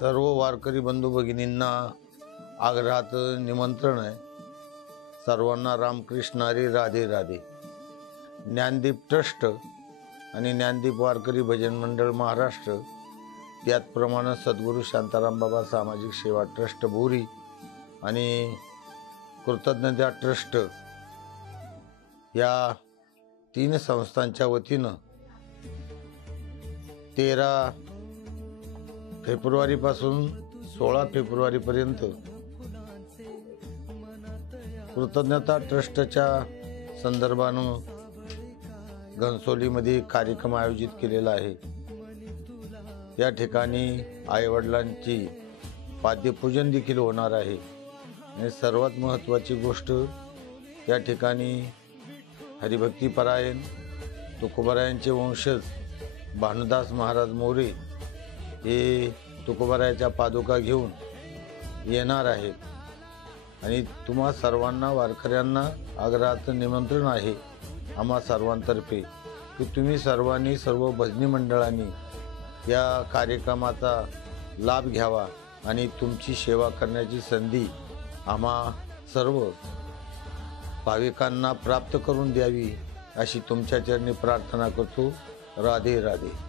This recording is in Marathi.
सर्व वारकरी बंधू भगिनींना आग्रहात निमंत्रण आहे। सर्वांना रामकृष्ण हरी, राधे राधे। ज्ञानदीप ट्रस्ट आणि ज्ञानदीप वारकरी भजन मंडळ महाराष्ट्र, त्याचप्रमाणे सद्गुरू शांताराम बाबा सामाजिक सेवा ट्रस्ट बोरी आणि कृतज्ञता ट्रस्ट या तीन संस्थांच्या वतीनं 13 फेब्रुवारीपासून 16 फेब्रुवारीपर्यंत कृतज्ञता ट्रस्टच्या संदर्भानं घनसोलीमध्ये कार्यक्रम आयोजित केलेला आहे। या ठिकाणी आईवडिलांची पाद्यपूजन देखील होणार आहे आणि सर्वात महत्त्वाची गोष्ट, या ठिकाणी हरिभक्तीपरायण तुकोबारायांचे वंशज भानुदास महाराज मोरे हे तुकोबारायाच्या पादुका घेऊन येणार आहेत आणि तुम्हा सर्वांना वारकऱ्यांना आग्रहाचं निमंत्रण आहे आम्हा सर्वांतर्फे की तुम्ही सर्वांनी, सर्व भजनी मंडळांनी या कार्यक्रमाचा लाभ घ्यावा आणि तुमची सेवा करण्याची संधी आम्हा सर्व भाविकांना प्राप्त करून द्यावी अशी तुमच्या चरणी प्रार्थना करतो। राधे राधे।